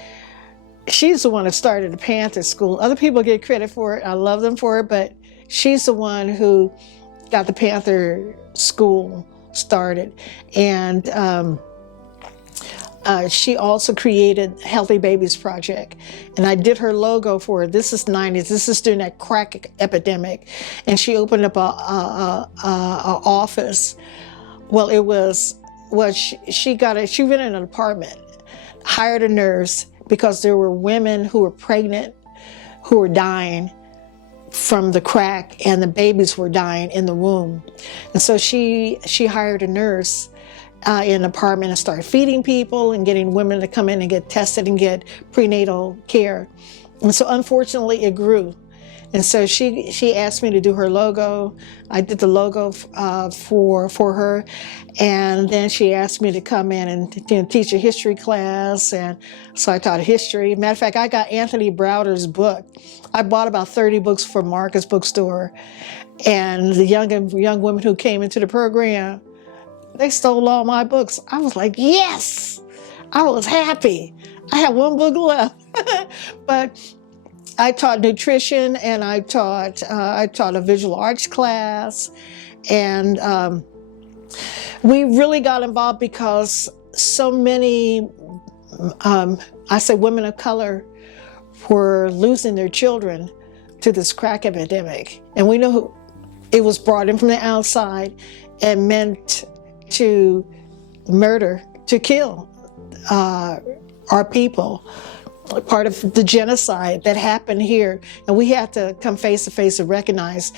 she's the one that started the Panther School. Other people get credit for it. I love them for it, but she's the one who got the Panther School started. And she also created Healthy Babies Project. And I did her logo for it. This is 90s. This is during that crack epidemic. And she opened up a office. Well, she rented an apartment, hired a nurse, because there were women who were pregnant, who were dying from the crack, and the babies were dying in the womb. And so she hired a nurse in an apartment and started feeding people and getting women to come in and get tested and get prenatal care. And so unfortunately it grew. And so she asked me to do her logo. I did the logo for her. And then she asked me to come in and teach a history class. And so I taught history. Matter of fact, I got Anthony Browder's book. I bought about 30 books from Marcus Bookstore. And the young women who came into the program, they stole all my books. I was like, yes! I was happy. I had one book left. But I taught nutrition, and I taught a visual arts class, and we really got involved because so many, women of color were losing their children to this crack epidemic, and we know it was brought in from the outside and meant to murder, to kill our people. Part of the genocide that happened here. And we have to come face to face and recognize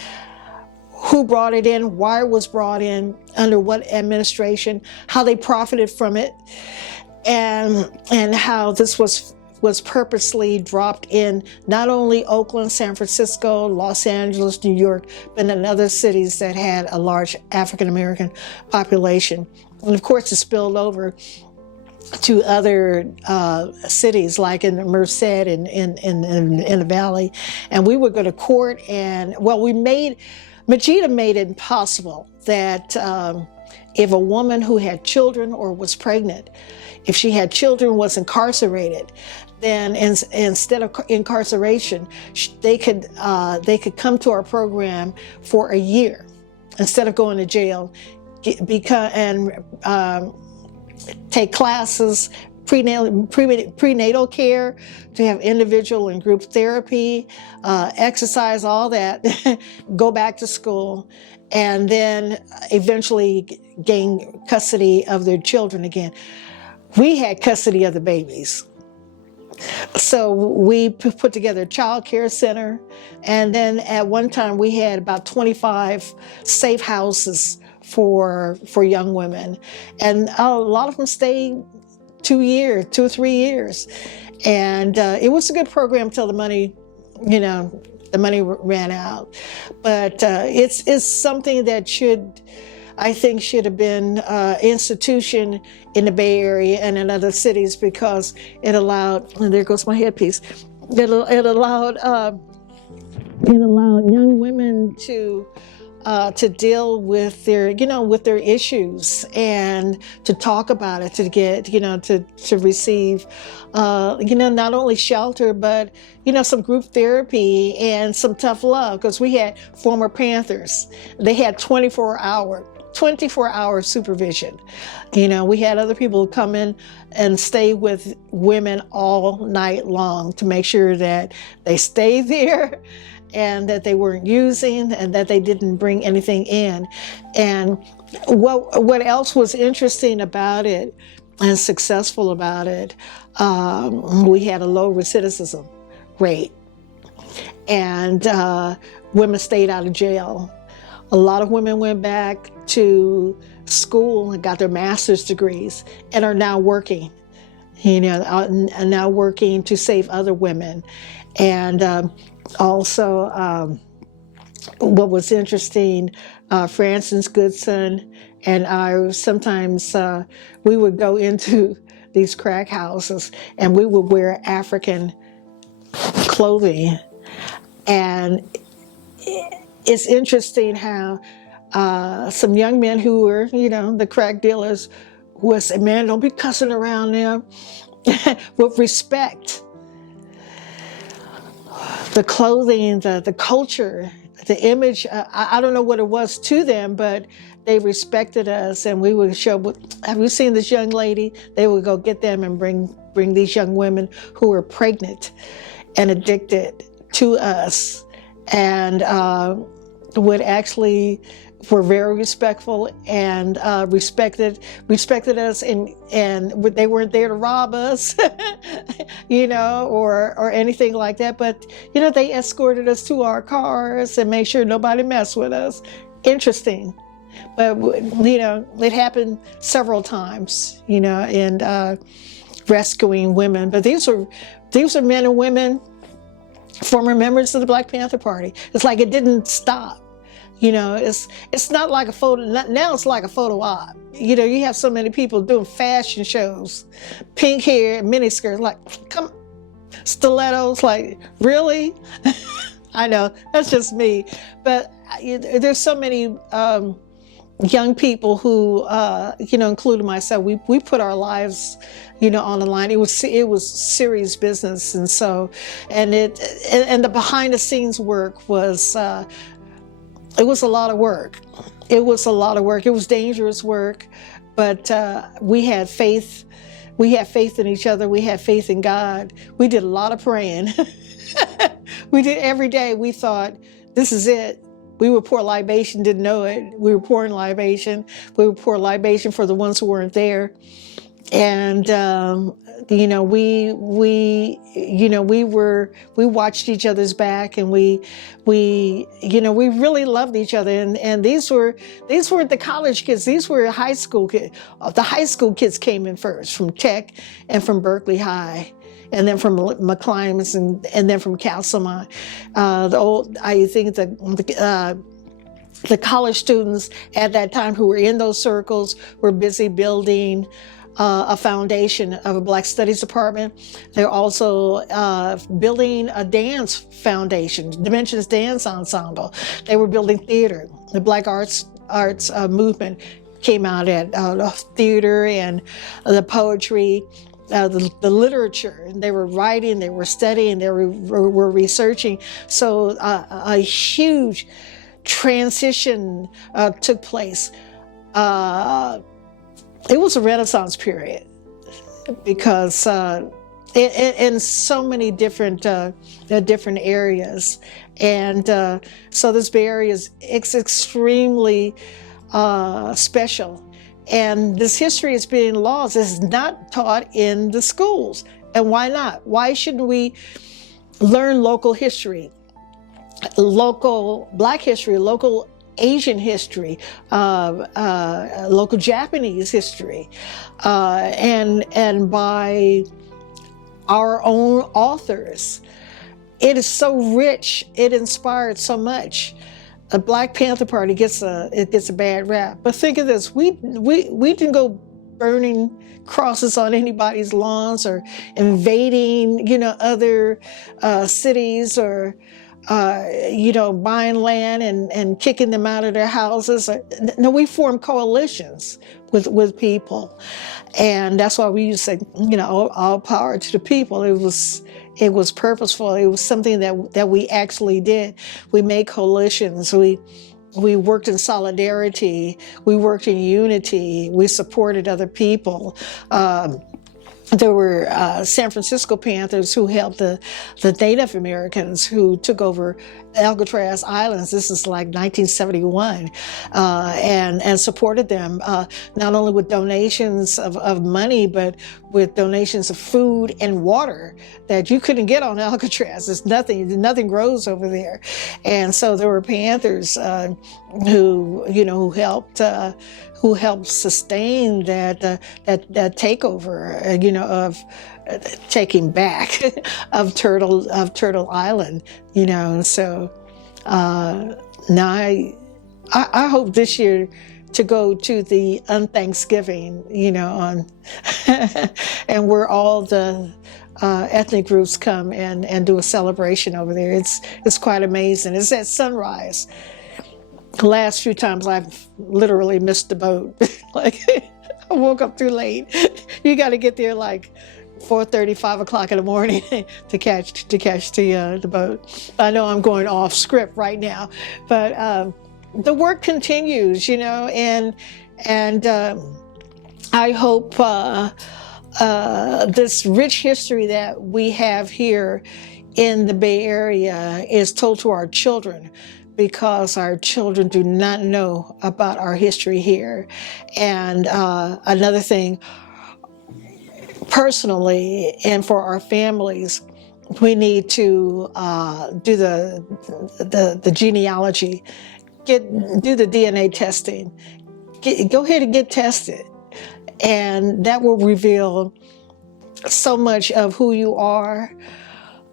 who brought it in, why it was brought in, under what administration, how they profited from it, and how this was purposely dropped in not only Oakland, San Francisco, Los Angeles, New York, but in other cities that had a large African-American population. And of course, it spilled over to other cities, like in Merced and in the Valley. And we would go to court, and Majida made it possible that if a woman who had children or was pregnant, if she had children, was incarcerated, then instead of incarceration, they could come to our program for a year instead of going to jail, take classes, prenatal care, to have individual and group therapy, exercise, all that, go back to school, and then eventually gain custody of their children again. We had custody of the babies. So we put together a child care center, and then at one time we had about 25 safe houses for young women, and a lot of them stayed 2 or 3 years, and it was a good program till the money ran out. But it's something that I think should have been institution in the Bay Area and in other cities, because it allowed, and there goes my headpiece, it allowed It allowed young women to deal with their, with their issues and to talk about it, to get, to receive, not only shelter, but, some group therapy and some tough love. Because we had former Panthers. They had 24-hour supervision. We had other people come in and stay with women all night long to make sure that they stayed there and that they weren't using and that they didn't bring anything in. And what else was interesting about it and successful about it, we had a low recidivism rate, and women stayed out of jail. A lot of women went back to school and got their master's degrees and are now working, and now working to save other women. And also, what was interesting, Frances Goodson and I sometimes, we would go into these crack houses and we would wear African clothing. And it's interesting how some young men who were, the crack dealers would say, man, don't be cussing around them, with respect. The clothing, the culture, the image, I don't know what it was to them, but they respected us, and we would show, have you seen this young lady? They would go get them and bring these young women who were pregnant and addicted to us, and would actually were very respectful and respected us, and they weren't there to rob us, or anything like that. But they escorted us to our cars and made sure nobody messed with us. Interesting, but it happened several times, in rescuing women. But these are men and women, former members of the Black Panther Party. It's like it didn't stop. It's not like a photo. Now it's like a photo op. You have so many people doing fashion shows, pink hair, miniskirts, like, come, stilettos, like, really? I know, that's just me. But there's so many young people who, including myself, we put our lives, on the line. It was serious business. And so, and the behind the scenes work was, it was a lot of work. It was a lot of work. It was dangerous work, but we had faith. We had faith in each other. We had faith in God. We did a lot of praying. We did every day. We thought, this is it. We would pour libation, didn't know it. We were pouring libation. We would pour libation for the ones who weren't there. And, we watched each other's back, and we really loved each other. And these weren't the college kids. These were high school kids. The high school kids came in first from Tech and from Berkeley High, and then from McClimon's and then from Castlemont. The college students at that time who were in those circles were busy building a foundation of a Black Studies department. They're also building a dance foundation, Dimensions Dance Ensemble. They were building theater. The Black arts movement came out at theater and the poetry, the literature. And they were writing, they were studying, they were researching. So a huge transition took place. It was a Renaissance period because in so many different areas, and so this Bay Area is extremely special, and this history is being lost. It's not taught in the schools, and why not? Why shouldn't we learn local history, local Black history, local Asian history, local Japanese history, and by our own authors. It is so rich. It inspired so much. The Black Panther Party gets a bad rap. But think of this: we didn't go burning crosses on anybody's lawns or invading, other cities or buying land and kicking them out of their houses. No, we formed coalitions with people. And that's why we used to say, all power to the people. It was purposeful. It was something that we actually did. We made coalitions. We worked in solidarity. We worked in unity. We supported other people. There were San Francisco Panthers who helped the Native Americans who took over Alcatraz Islands. This is like 1971, and supported them not only with donations of money, but with donations of food and water that you couldn't get on Alcatraz. There's nothing grows over there, and so there were Panthers who helped sustain that takeover, of taking back of Turtle Island, So now I hope this year to go to the Unthanksgiving, on and where all the ethnic groups come and do a celebration over there. It's quite amazing. It's at sunrise. The last few times I've literally missed the boat. Like I woke up too late. You got to get there like 4:30, 5 o'clock in the morning to catch the boat. I know I'm going off script right now, but the work continues, and I hope this rich history that we have here in the Bay Area is told to our children, because our children do not know about our history here. And another thing, personally and for our families, we need to do the genealogy, do the DNA testing. Go ahead and get tested. And that will reveal so much of who you are,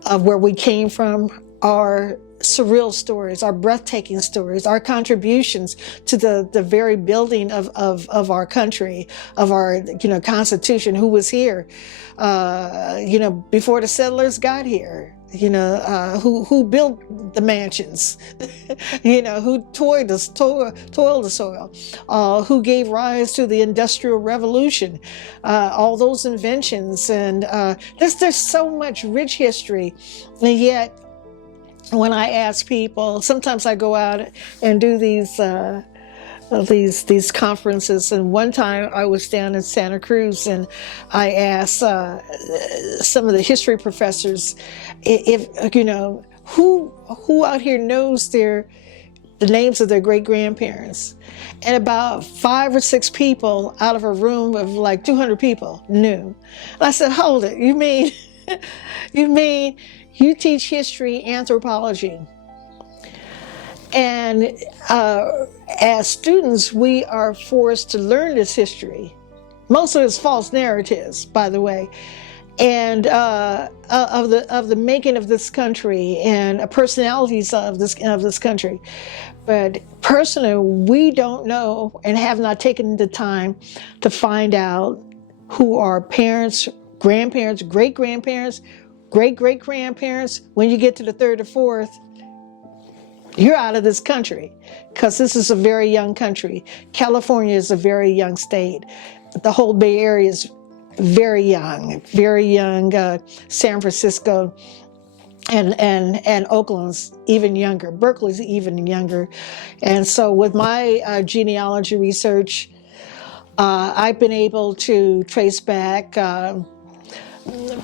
of where we came from, our surreal stories, our breathtaking stories, our contributions to the very building of our country, of our Constitution, who was here before the settlers got here, who built the mansions, who toiled the soil, who gave rise to the Industrial Revolution, all those inventions, and there's so much rich history, and yet when I ask people, sometimes I go out and do these conferences. And one time I was down in Santa Cruz, and I asked some of the history professors if who out here knows the names of their great grandparents, and about 5 or 6 people out of a room of like 200 people knew. And I said, "Hold it! You mean you teach history, anthropology, and as students, we are forced to learn this history. Most of it's false narratives, by the way, and of the making of this country and personalities of this country. But personally, we don't know and have not taken the time to find out who our parents, grandparents, great-grandparents, great-great-grandparents. When you get to the 3rd or 4th, you're out of this country, because this is a very young country. California is a very young state. The whole Bay Area is very young. San Francisco and Oakland's even younger. Berkeley's even younger. And so with my genealogy research, I've been able to trace back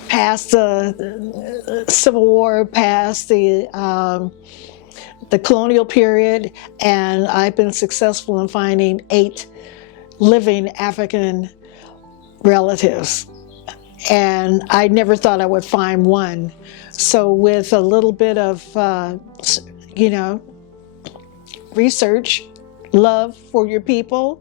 past the Civil War, past the colonial period, and I've been successful in finding 8 living African relatives. And I never thought I would find one. So with a little bit of, research, love for your people,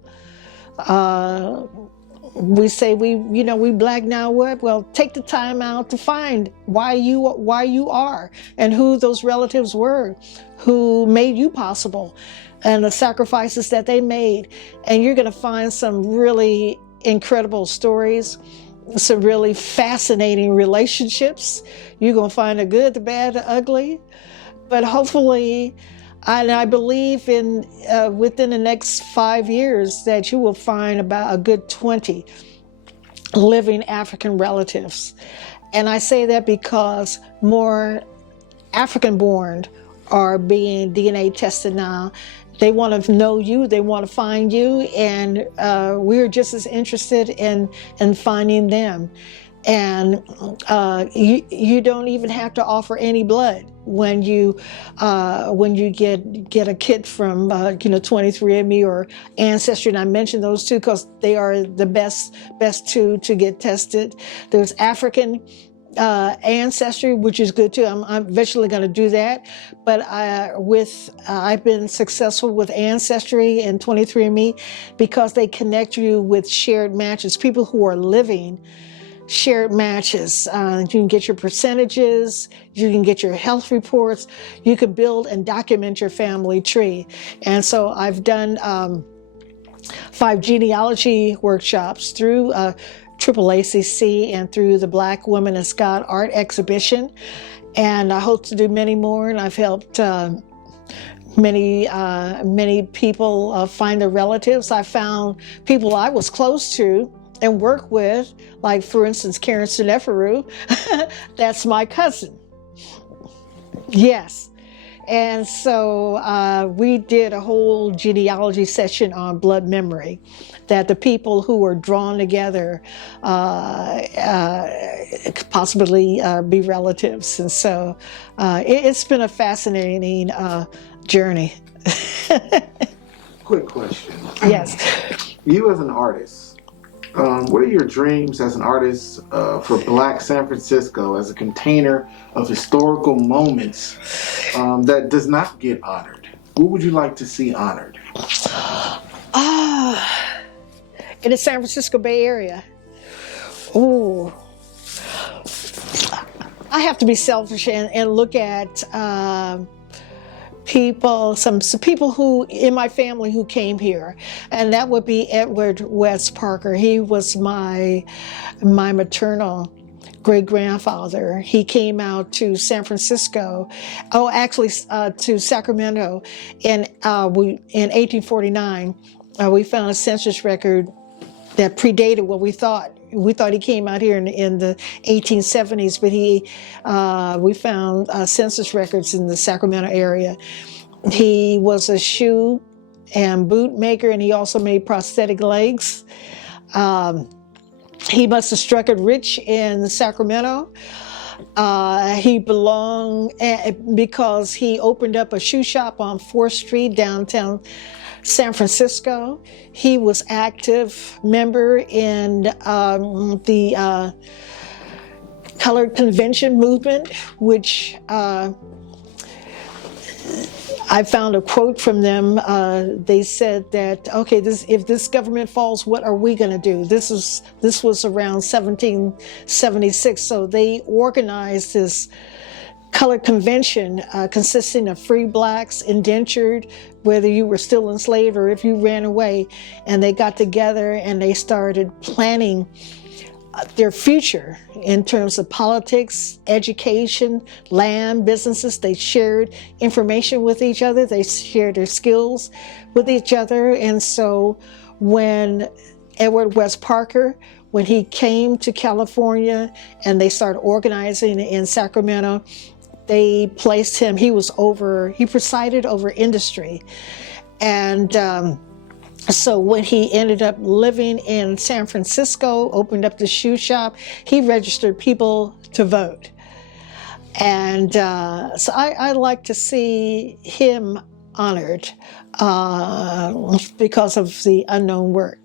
we say we Black now what? Well, take the time out to find why you are and who those relatives were, who made you possible, and the sacrifices that they made. And you're going to find some really incredible stories, some really fascinating relationships. You're going to find the good, the bad, the ugly. but hopefully, and I believe in within the next 5 years that you will find about a good 20 living African relatives. And I say that because more African-born are being DNA tested now. They want to know you, they want to find you, and we're just as interested in finding them. And you don't even have to offer any blood when you get a kit from 23andMe or Ancestry, and I mentioned those two because they are the best two to get tested. There's African Ancestry, which is good too. I'm eventually going to do that, but I've been successful with Ancestry and 23andMe because they connect you with shared matches, people who are living shared matches. You can get your percentages, you can get your health reports, you can build and document your family tree. And so I've done 5 genealogy workshops through AAACC and through the Black Women in Scott Art Exhibition. And I hope to do many more, and I've helped many people find their relatives. I found people I was close to and work with, like for instance, Karen Seneferu. That's my cousin. Yes. And so we did a whole genealogy session on blood memory, that the people who were drawn together could possibly be relatives. And so it's been a fascinating journey. Quick question. Yes. You as an artist, what are your dreams as an artist for Black San Francisco as a container of historical moments that does not get honored? What would you like to see honored? In the San Francisco Bay Area. Ooh. I have to be selfish and look at people, some people who in my family who came here, and that would be Edward West Parker. He was my maternal great-grandfather. He came out to San Francisco, to Sacramento in 1849. We found a census record that predated what we thought. We thought he came out here in the 1870s, but we found census records in the Sacramento area. He was a shoe and boot maker, and he also made prosthetic legs. He must have struck it rich in Sacramento. He belonged because he opened up a shoe shop on 4th Street, downtown San Francisco. He was active member in the colored convention movement, which I found a quote from them. They said that, okay, if this government falls, what are we going to do? This was around 1776. So they organized this colored convention consisting of free blacks, indentured, whether you were still enslaved or if you ran away. And they got together and they started planning their future in terms of politics, education, land, businesses. They shared information with each other. They shared their skills with each other. And so when Edward West Parker, when he came to California and they started organizing in Sacramento, they placed him, he presided over industry. And so when he ended up living in San Francisco, opened up the shoe shop, he registered people to vote. And so I like to see him honored because of the unknown work.